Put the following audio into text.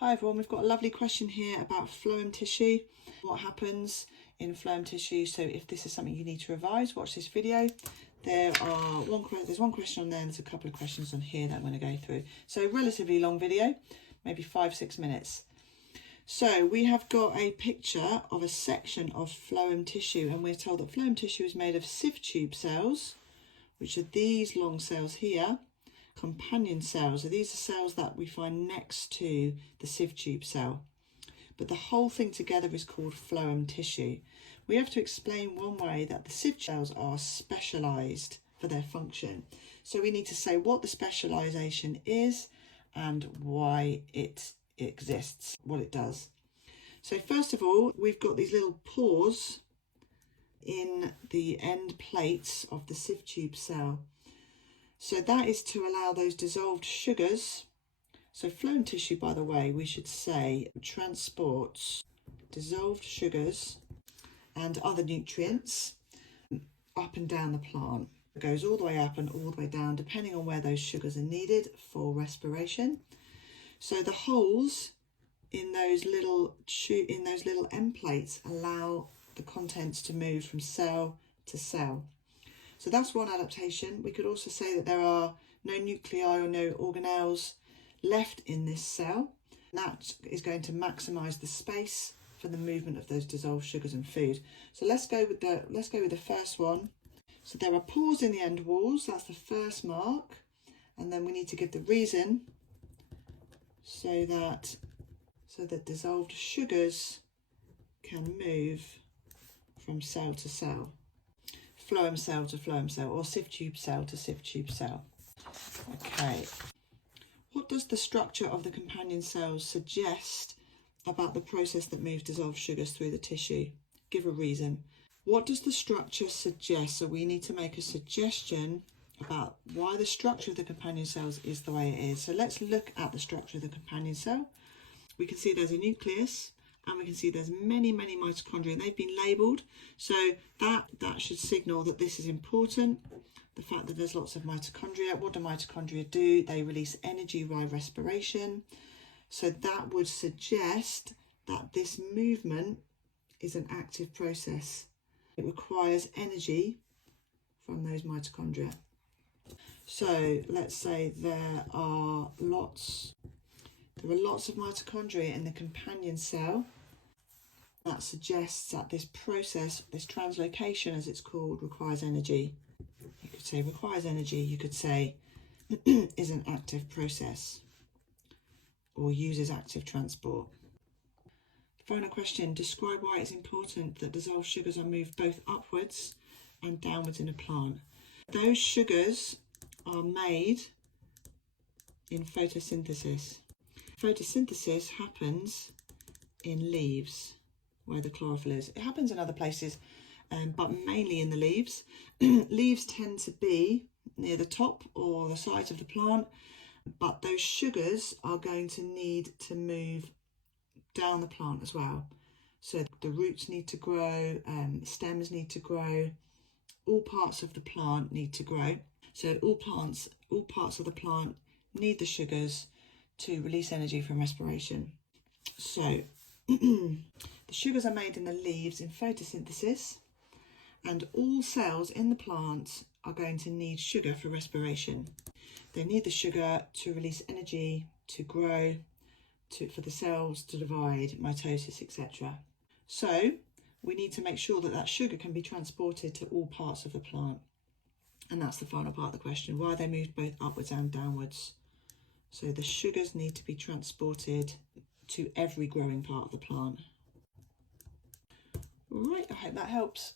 Hi everyone, we've got a lovely question here about phloem tissue. What happens in phloem tissue? So if this is something you need to revise, watch this video. There's one question on there and there's a couple of questions on here that I'm going to go through. So relatively long video, maybe 5-6 minutes. So we have got a picture of a section of phloem tissue, and we're told that phloem tissue is made of sieve tube cells, which are these long cells here. Companion cells, so these are cells that we find next to the sieve tube cell, but the whole thing together is called phloem tissue. We have to explain one way that the sieve cells are specialized for their function, so we need to say what the specialization is and why it exists, what it does. So first of all, we've got these little pores in the end plates of the sieve tube cell. So that is to allow those dissolved sugars. So phloem tissue, by the way, we should say transports dissolved sugars and other nutrients up and down the plant. It goes all the way up and all the way down, depending on where those sugars are needed for respiration. So the holes in those little end plates allow the contents to move from cell to cell. So that's one adaptation. We could also say that there are no nuclei or no organelles left in this cell. That is going to maximise the space for the movement of those dissolved sugars and food. So let's go with the first one. So there are pores in the end walls. That's the first mark, and then we need to give the reason so that dissolved sugars can move from cell to cell. Phloem cell to phloem cell, or sieve tube cell to sieve tube cell. Okay, what does the structure of the companion cells suggest about the process that moves dissolved sugars through the tissue? Give a reason. What does the structure suggest? So we need to make a suggestion about why the structure of the companion cells is the way it is. So let's look at the structure of the companion cell. We can see there's a nucleus, and we can see there's many mitochondria, and they've been labelled, so that should signal that this is important. The fact that there's lots of mitochondria. What do mitochondria do? They release energy via respiration, so that would suggest that this movement is an active process. It requires energy from those mitochondria. So let's say there are lots of mitochondria in the companion cell. That suggests that this process, this translocation as it's called, requires energy. You could say requires energy, you could say is an active process or uses active transport. Final question, describe why it's important that dissolved sugars are moved both upwards and downwards in a plant. Those sugars are made in photosynthesis. Photosynthesis happens in leaves, where the chlorophyll is. It happens in other places, but mainly in the leaves. Leaves tend to be near the top or the sides of the plant, but those sugars are going to need to move down the plant as well. So the roots need to grow, stems need to grow, all parts of the plant need to grow. So all parts of the plant need the sugars to release energy from respiration. So the sugars are made in the leaves in photosynthesis, and all cells in the plant are going to need sugar for respiration. They need the sugar to release energy, to grow, for the cells to divide, mitosis, etc. So we need to make sure that that sugar can be transported to all parts of the plant. And that's the final part of the question. Why are they moved both upwards and downwards? So the sugars need to be transported to every growing part of the plant. Right, I hope that helps.